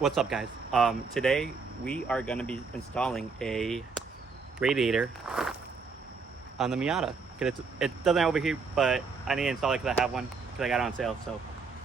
What's up, guys? Today we are going to be installing a radiator on the Miata. It doesn't have over here, but I need to install it because I have one because I got it on sale. So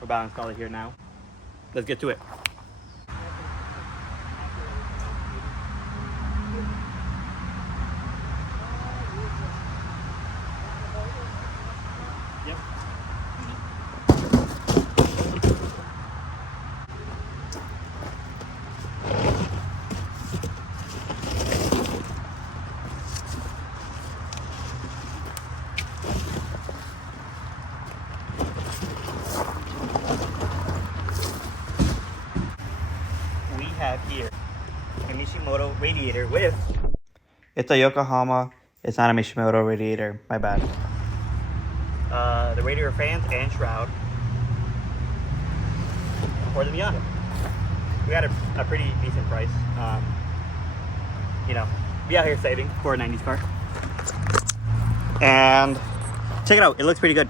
we're about to install it here now. Let's get to it. Yep. We have here a Mishimoto radiator with... It's a Yokohama. It's not a Mishimoto radiator. My bad. The radiator fans and shroud for the Miata. We got a pretty decent price. You know, be out here saving for a 90s car. And check it out. It looks pretty good.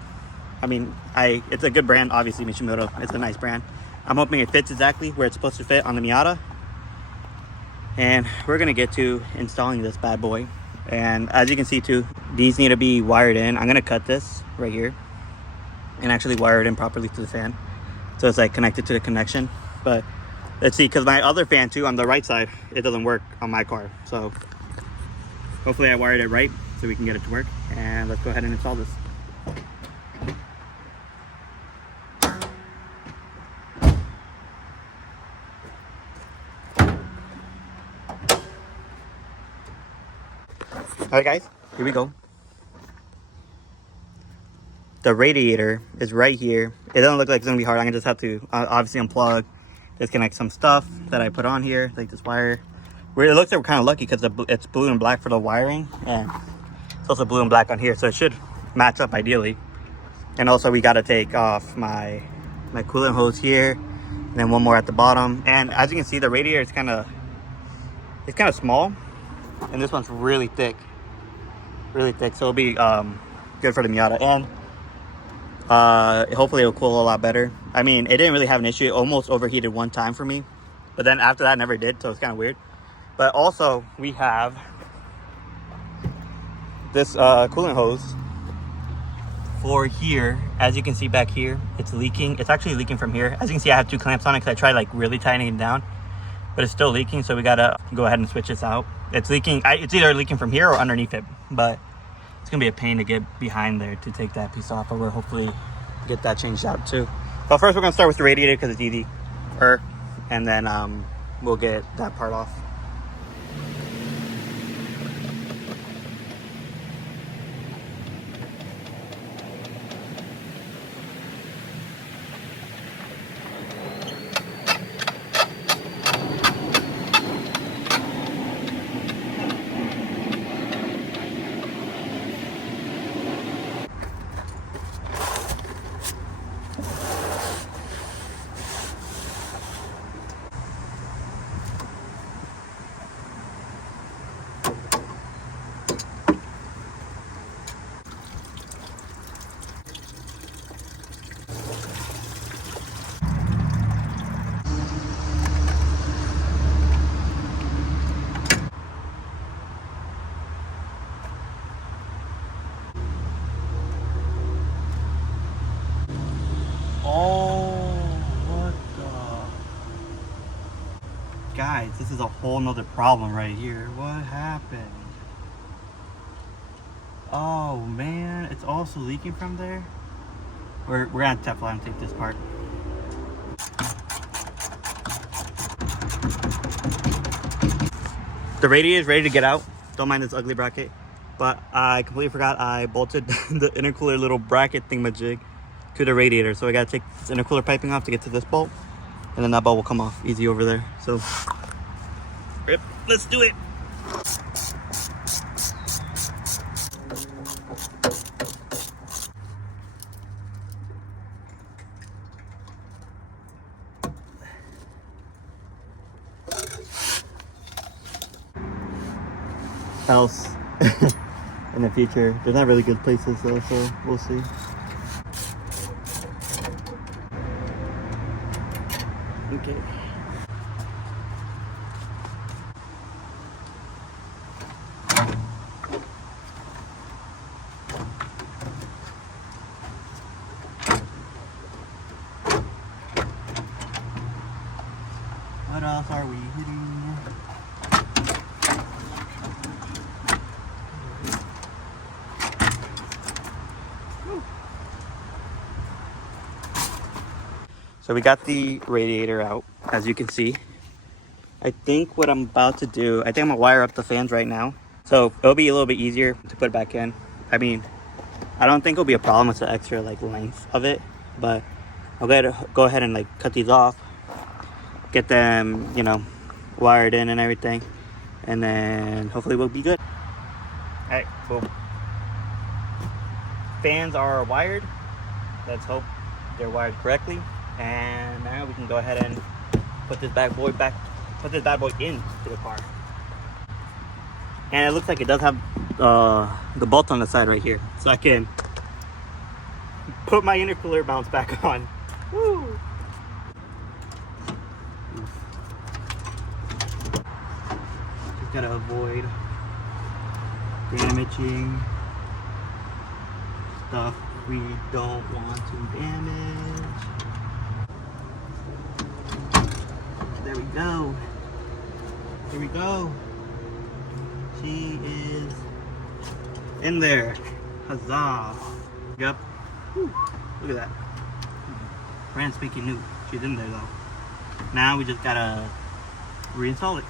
I mean, it's a good brand, obviously. Mishimoto, it's a nice brand. I'm hoping it fits exactly where it's supposed to fit on the Miata. And we're gonna get to installing this bad boy. And as you can see too, these need to be wired in. I'm gonna cut this right here and actually wire it in properly to the fan, so it's like connected to the connection. But let's see, because my other fan too on the right side, it doesn't work on my car. So hopefully I wired it right so we can get it to work. And let's go ahead and install this. Alright guys, here we go. The radiator is right here. It doesn't look like it's gonna be hard. I'm gonna just have to obviously unplug, disconnect some stuff that I put on here, like this wire. It looks like we're kind of lucky because it's blue and black for the wiring, and it's also blue and black on here, so it should match up ideally. And also we gotta take off my coolant hose here, and then one more at the bottom. And as you can see, the radiator is kind of small, and this one's really thick, so it'll be good for the Miata. And hopefully it'll cool a lot better. I mean, it didn't really have an issue. It almost overheated one time for me, but then after that, it never did, so it's kind of weird. But also, we have this coolant hose for here. As you can see back here, it's leaking. It's actually leaking from here. As you can see, I have two clamps on it because I tried like really tightening it down, but it's still leaking, so we gotta go ahead and switch this out. It's leaking. It's either leaking from here or underneath it, but it's gonna be a pain to get behind there to take that piece off, but we'll hopefully get that changed out too. But first we're gonna start with the radiator because it's easy, and then we'll get that part off. Guys, this is a whole nother problem right here. What happened? Oh man, it's also leaking from there. We're gonna Teflon tape this part. The radiator is ready to get out. Don't mind this ugly bracket, but I completely forgot I bolted the intercooler little bracket thingamajig to the radiator. So I gotta take this intercooler piping off to get to this bolt, and then that bolt will come off easy over there. So yep, let's do it. Else in the future, there's not really good places though, so we'll see. Okay. What else are we hitting? So we got the radiator out, as you can see. I think what I'm about to do, I think I'm gonna wire up the fans right now. So it'll be a little bit easier to put back in. I mean, I don't think it'll be a problem with the extra like length of it, but I'll go ahead and like cut these off, get them, you know, wired in and everything, and then hopefully we'll be good. All right, boom. Fans are wired. Let's hope they're wired correctly. And now we can go ahead and put this bad boy into the car. And it looks like it does have the bolt on the side right here, so I can put my intercooler mounts back on. Woo! Just gotta avoid damaging stuff we don't want to damage. There we go. Here we go. She is in there. Huzzah. Yep. Whew. Look at that. Brand spanking new. She's in there though. Now we just gotta reinstall it.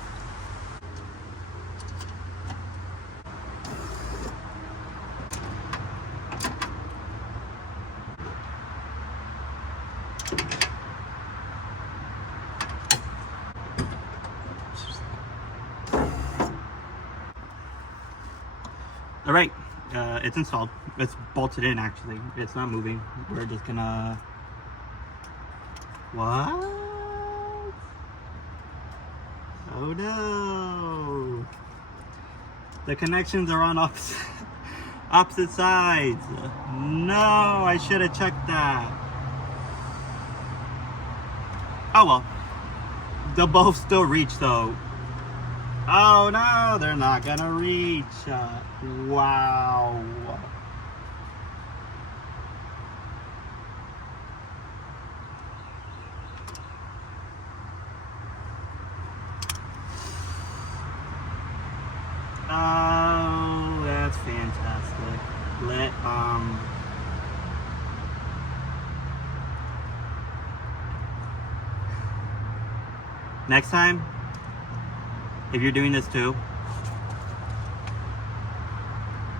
All right, it's installed. It's bolted in actually. It's not moving. We're just gonna... What? Oh no! The connections are on opposite sides. No, I should have checked that. Oh well. They'll both still reach though. Oh no, they're not gonna reach. Wow. Oh, that's fantastic. Next time, if you're doing this too,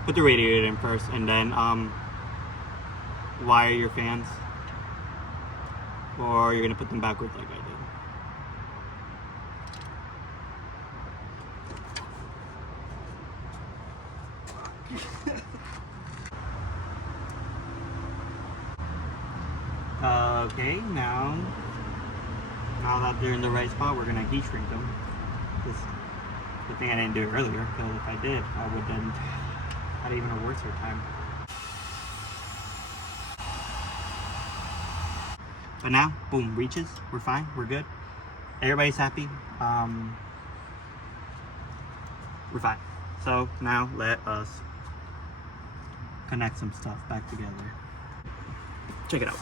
put the radiator in first and then wire your fans, or you're gonna put them backwards like I did. Okay, now that they're in the right spot, we're gonna heat shrink them. Good thing I didn't do it earlier, because if I did, I would then had even a worse time. But now, boom, reaches. We're fine. We're good. Everybody's happy. We're fine. So now let us connect some stuff back together. Check it out.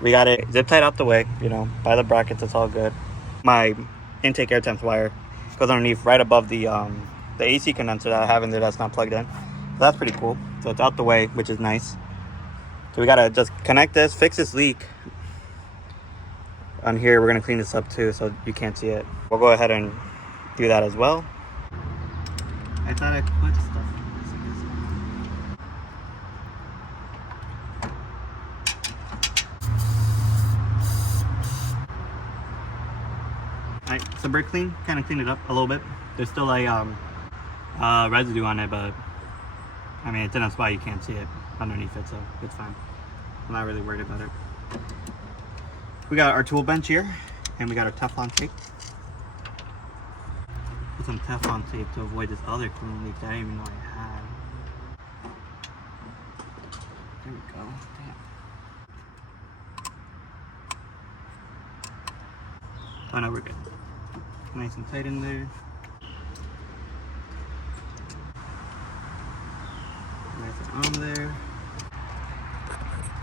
We got it zip tied out the way, you know, by the brackets. It's all good. My intake air temps wire goes underneath right above the AC condenser that I have in there that's not plugged in. So that's pretty cool. So it's out the way, which is nice. So we gotta just connect this, fix this leak. On here, we're gonna clean this up too, so you can't see it. We'll go ahead and do that as well. I thought I put stuff in this. Alright, so brake clean, kind of cleaned it up a little bit. There's still a residue on it, but I mean, it's in a spot you can't see it underneath it, so it's fine. I'm not really worried about it. We got our tool bench here, and we got our Teflon tape. Put some Teflon tape to avoid this other coolant leak that I didn't even know I had. There we go. Damn. Oh no, we're good. Nice and tight in there. Nice and on there.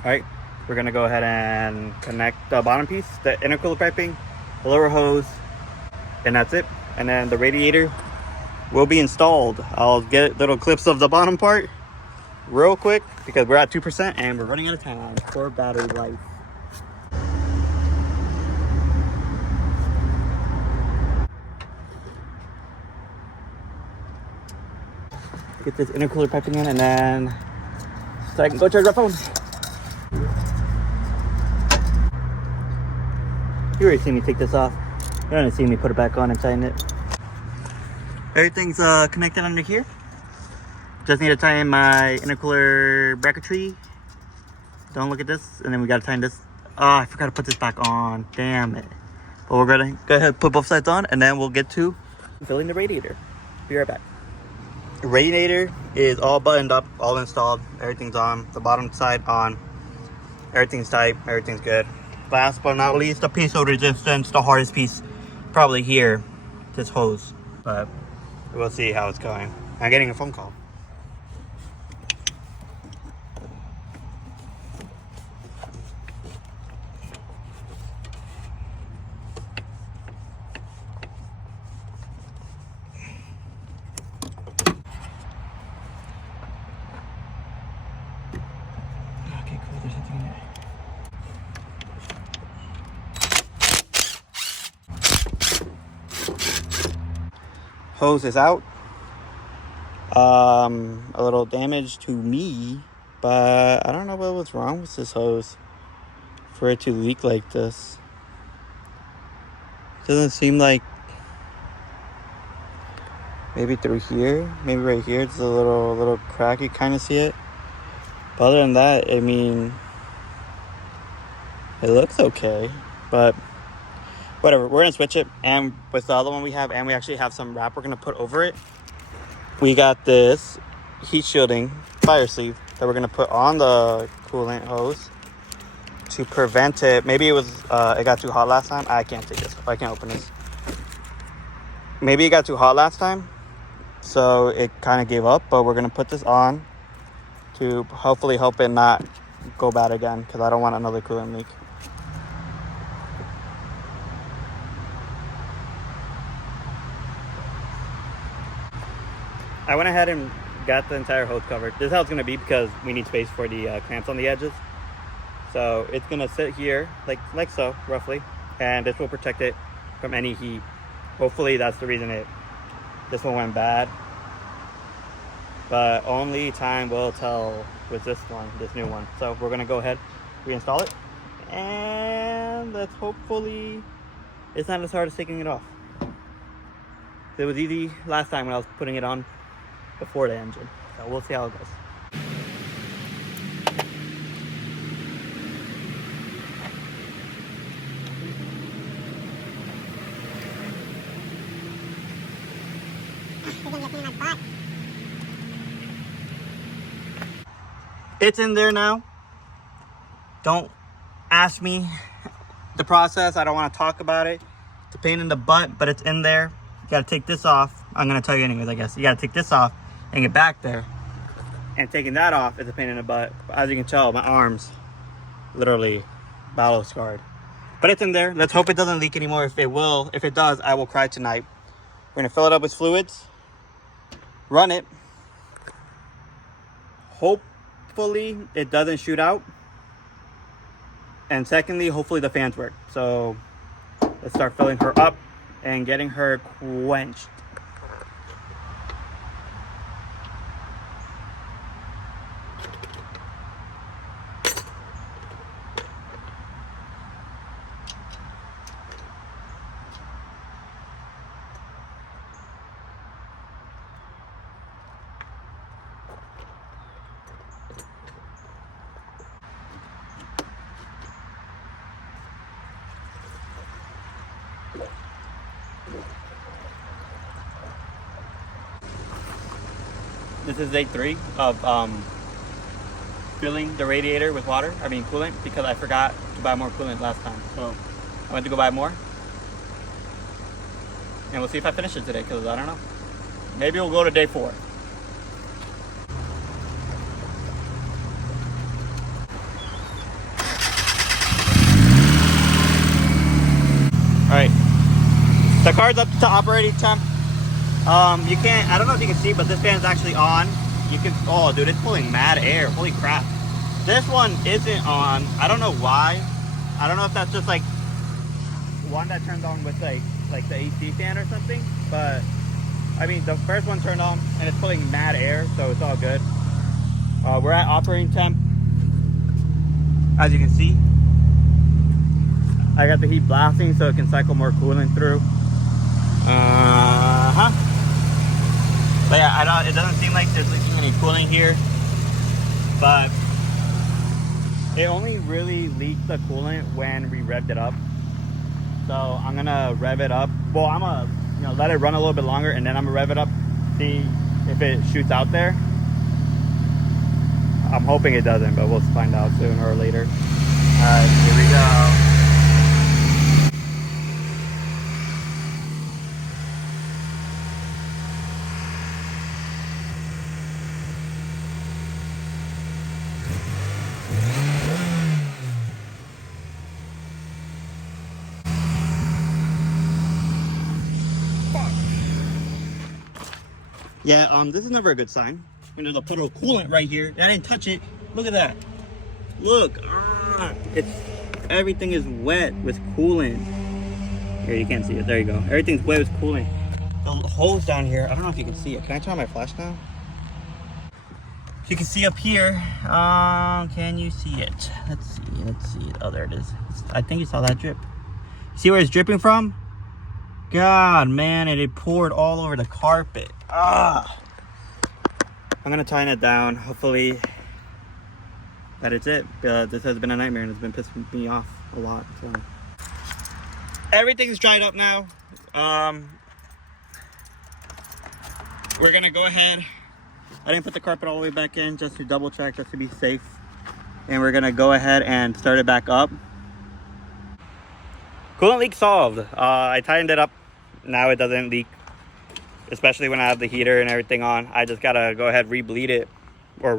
Alright, we're gonna go ahead and connect the bottom piece, the intercooler piping, the lower hose, and that's it. And then the radiator will be installed. I'll get little clips of the bottom part real quick because we're at 2% and we're running out of time for battery life. Get this intercooler piping in, and then so I can go charge my phone. You already seen me take this off. You're gonna see me put it back on and tighten it. Everything's connected under here. Just need to tighten my intercooler bracketry. Don't look at this, and then we gotta tighten this. Oh, I forgot to put this back on. Damn it. But we're gonna go ahead and put both sides on, and then we'll get to filling the radiator. Be right back. The radiator is all buttoned up, all installed. Everything's on. The bottom side on. Everything's tight. Everything's good. Last but not least, the piece of resistance, the hardest piece, probably here, this hose. But we'll see how it's going. I'm getting a phone call. Okay, cool. There's something in there. Hose is out. A little damage to me, but I don't know what was wrong with this hose for it to leak like this. Doesn't seem like, maybe through here, maybe right here, it's a little crack. You kind of see it. But other than that, I mean, it looks okay, but whatever. We're gonna switch it, and with the other one we have, and we actually have some wrap we're gonna put over it. We got this heat shielding fire sleeve that we're gonna put on the coolant hose to prevent it. Maybe it got too hot last time. I can't take this. I can't open this. Maybe it got too hot last time, so it kind of gave up. But we're gonna put this on to hopefully help it not go bad again, because I don't want another coolant leak. I went ahead and got the entire hose covered. This is how it's going to be because we need space for the clamps on the edges. So it's going to sit here like so, roughly. And this will protect it from any heat. Hopefully that's the reason this one went bad. But only time will tell with this new one. So we're going to go ahead, reinstall it. And let's hopefully it's not as hard as taking it off. It was easy last time when I was putting it on before the engine. So we'll see how it goes. It's in there now. Don't ask me the process. I don't want to talk about it. It's a pain in the butt, but it's in there. You gotta take this off. I'm gonna tell you anyways, I guess. You gotta take this off and get back there. And taking that off is a pain in the butt. As you can tell, my arms literally battle scarred. But it's in there. Let's hope it doesn't leak anymore. If it does, I will cry tonight. We're gonna fill it up with fluids, run it. Hopefully it doesn't shoot out. And secondly, hopefully the fans work. So let's start filling her up and getting her quenched. This is day 3 of filling the radiator with water, coolant, because I forgot to buy more coolant last time. So I went to go buy more. And we'll see if I finish it today, because I don't know. Maybe we'll go to day 4. All right. The car's up to operating temp. You can't, I don't know if you can see, but this fan's actually on. You can, oh dude, it's pulling mad air. Holy crap. This one isn't on. I don't know why. I don't know if that's just like one that turns on with like the AC fan or something. But I mean, the first one turned on and it's pulling mad air, so it's all good. We're at operating temp. As you can see, I got the heat blasting so it can cycle more coolant through. But yeah, I don't, it doesn't seem like there's leaking any coolant here, but it only really leaked the coolant when we revved it up. So I'm gonna rev it up. Well, I'm gonna let it run a little bit longer, and then I'm gonna rev it up, see if it shoots out there. I'm hoping it doesn't, but we'll find out sooner or later. Alright, here we go. Yeah, this is never a good sign. When there's a puddle of coolant right here, and I didn't touch it. Look at that. Look, it's everything is wet with coolant. Here, you can't see it. There you go. Everything's wet with coolant. The holes down here. I don't know if you can see it. Can I turn on my flash now? So you can see up here. Can you see it? Let's see. Let's see. Oh, there it is. I think you saw that drip. See where it's dripping from? God, man, it poured all over the carpet. I'm gonna tighten it down. Hopefully that is it. This has been a nightmare and it's been pissing me off a lot. So everything's dried up now. We're gonna go ahead. I didn't put the carpet all the way back in just to double check, just to be safe. And we're gonna go ahead and start it back up. Coolant leak solved. I tightened it up. Now it doesn't leak, especially when I have the heater and everything on. I just gotta go ahead, re-bleed it, or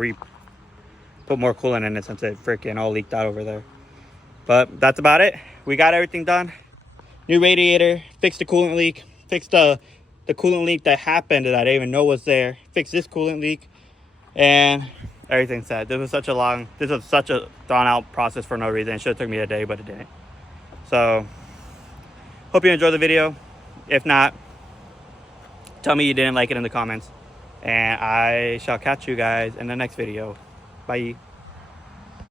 put more coolant in it since it freaking all leaked out over there. But that's about it. We got everything done. New radiator, fixed the coolant leak, fixed the coolant leak that happened that I didn't even know was there. Fixed this coolant leak, and everything's set. This was such a drawn out process for no reason. It should have took me a day, but it didn't. So hope you enjoyed the video. If not, tell me you didn't like it in the comments, and I shall catch you guys in the next video. Bye.